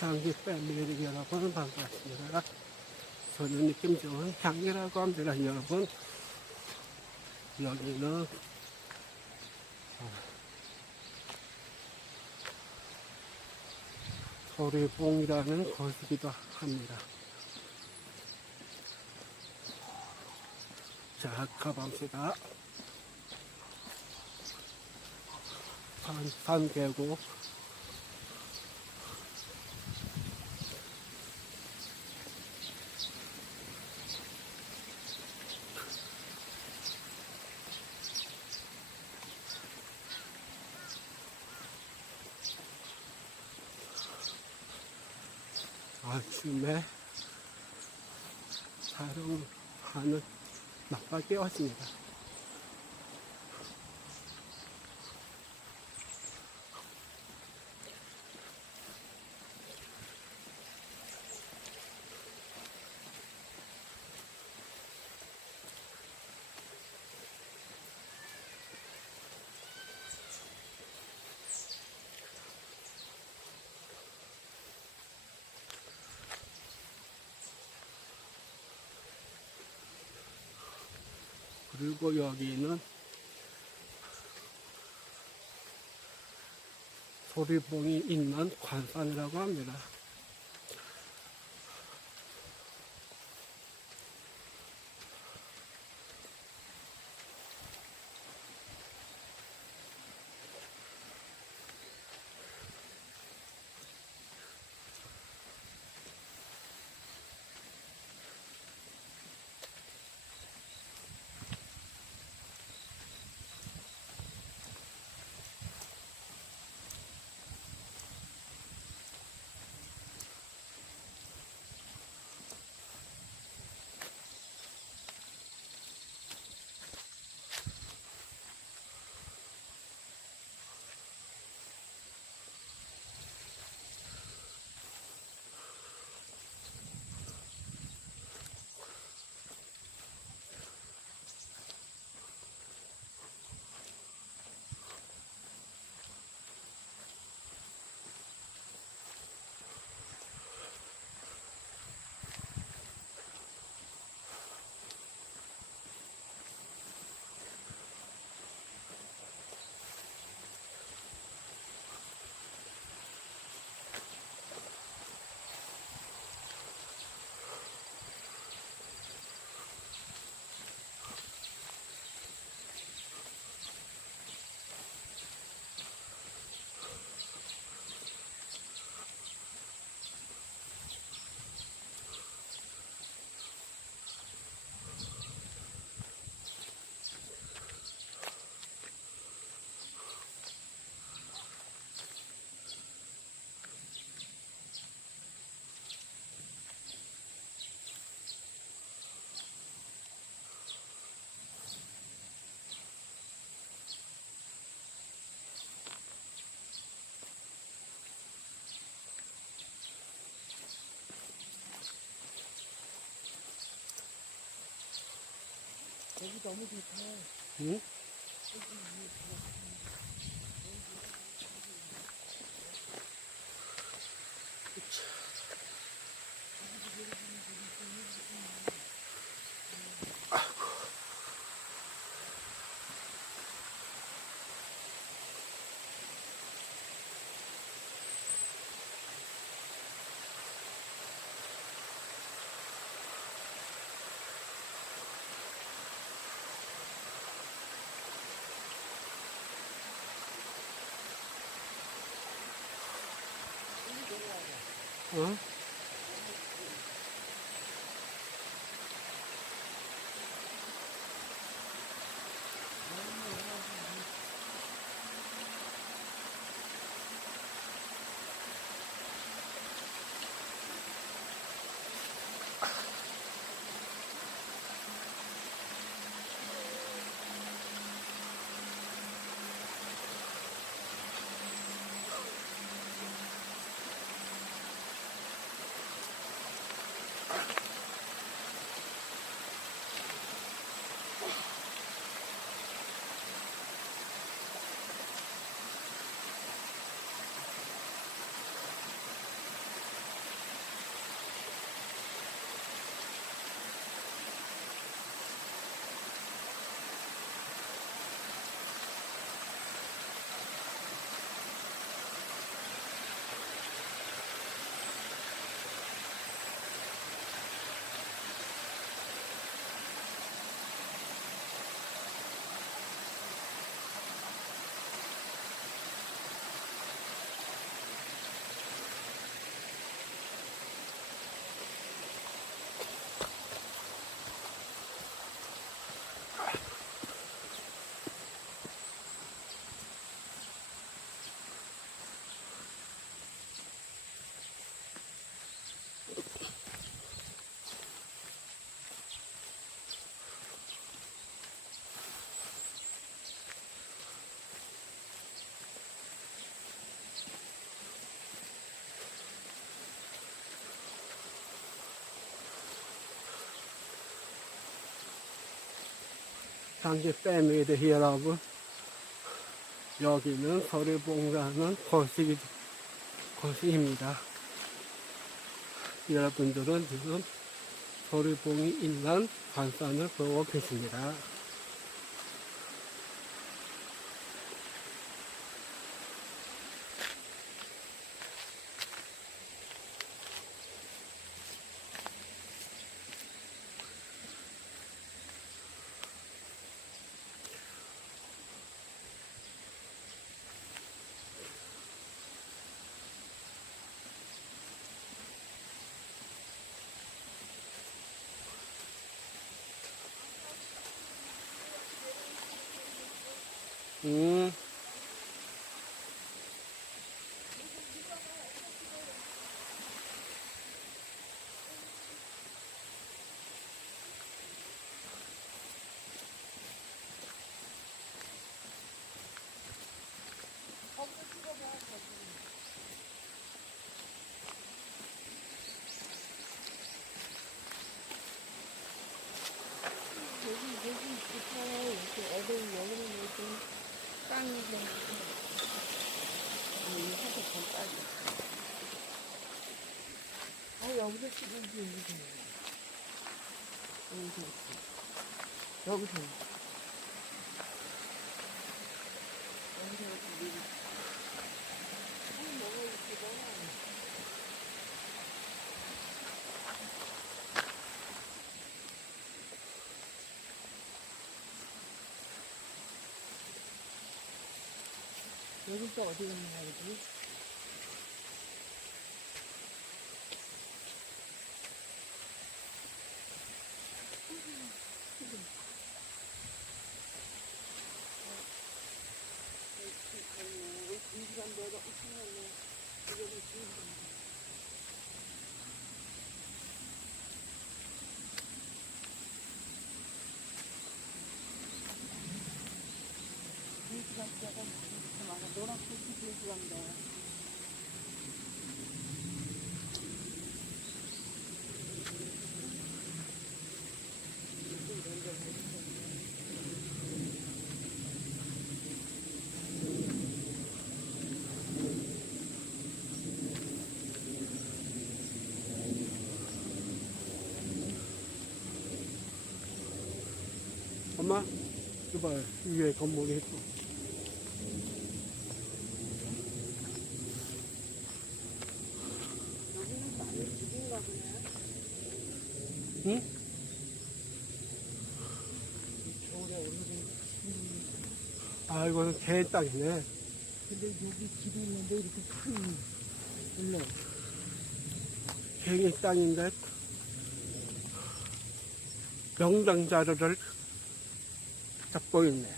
향기 패밀리 여러분 반갑습니다. 저는 느낌 좋은 향기라고 합니다. 여러분 여기는 소리봉이라는 곳이기도 합니다. 자, 가봅시다. 산 계곡. 아침에 촬영하는 막바지에 왔습니다. 그리고 여기는 소리봉이 있는 관산이라고 합니다. 여기 너무 좋다. 응? 어? Thank you, family, 여러분. 여기는 서리봉가는 거시입니다. 여러분들은 지금 서리봉이 있는 관산을 보고 계십니다. 음. 여기 있어요. 이렇게 애들 여기는 여기 땅인데. 이 사서 좀 빠져. 여기서 찍은지 여기서. 여기서. 여기 또 어디 가는 거야, 여기? 엄마, 이봐, 위에 건물이 있고. 여기는 많이 집인가 보네. 응? 겨울에 오르는 아, 이거는 개 땅이네. 근데 여기 집이 있는데 이렇게 큰 물론 개인 땅인데, 명당 자료를 잡고 있네.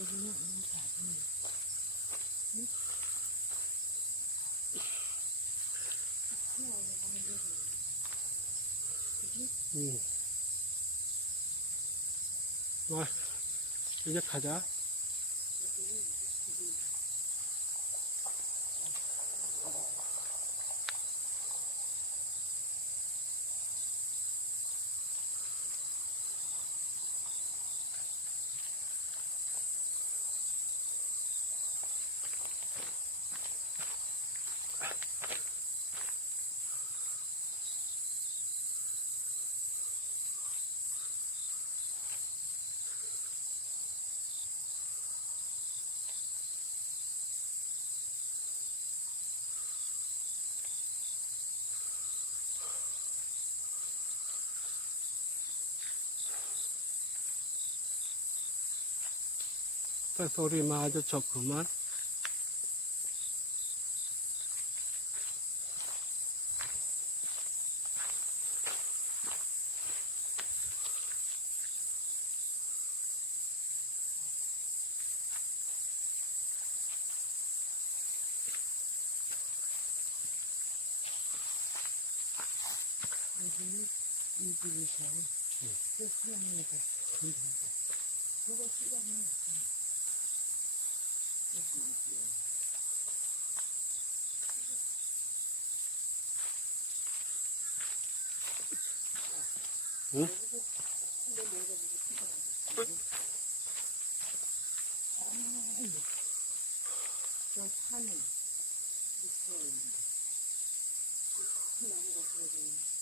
여기는 아무 작은 와, 이제 가자. 새소리만 아주 좋구만. 이 집이 잘. 그 사람이다. 그거 시간이. 응? 저 산에 밑에 있는 큰 나무가 보여주는.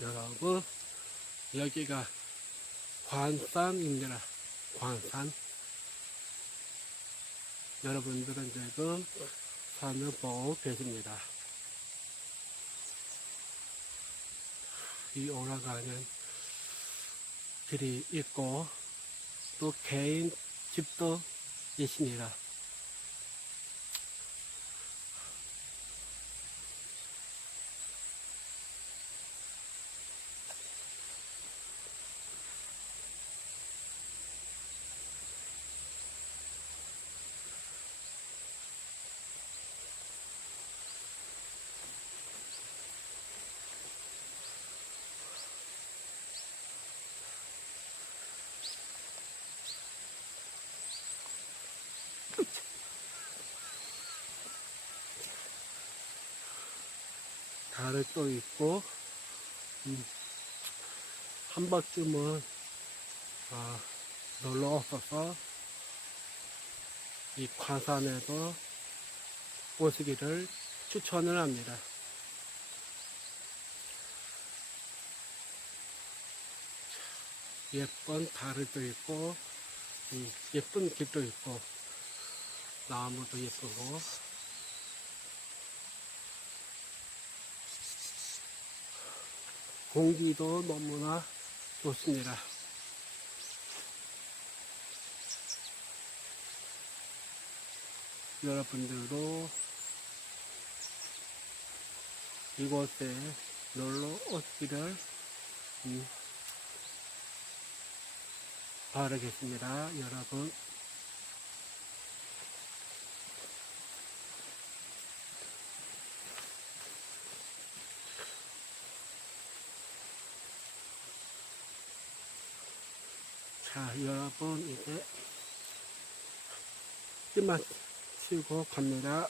여러분, 여기가 관산입니다. 관산. 여러분들은 지금 산을 보고 계십니다. 이 올라가는 길이 있고 또 개인 집도 있습니다. 달을 또 있고, 한 번쯤은 놀러 오셔서 이 관산에도 오시기를 추천을 합니다. 예쁜 달도 있고, 예쁜 길도 있고, 나무도 예쁘고, 공기도 너무나 좋습니다. 여러분들도 이곳에 놀러 오시기를 바라겠습니다. 여러분. 자, 여러분, 이제 이만 치고 갑니다.